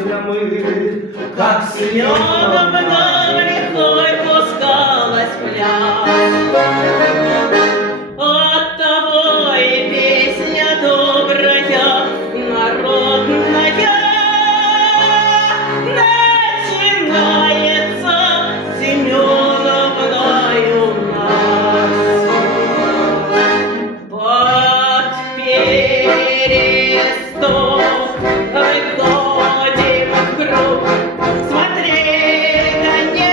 пламями, как Семеном Семеновна. рекой пускалась пляс. Оттого и песня добрая, народная, начинается Семеновною у нас. Под пересток выходим в круг, смотри, да не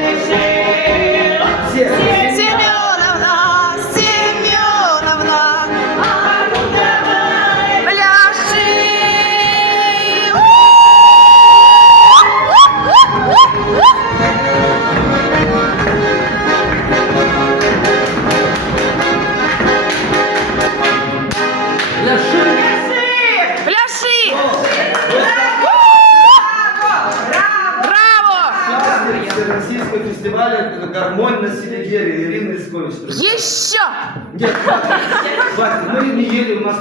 решил. Семеновна, Семеновна, А ну давай, пляши! Пляши! Пляши! Браво! Участник Всероссийского фестиваля «Гармонь на Селигере» Ирина Лискович. Еще! Нет, хватит, мы не едем, у нас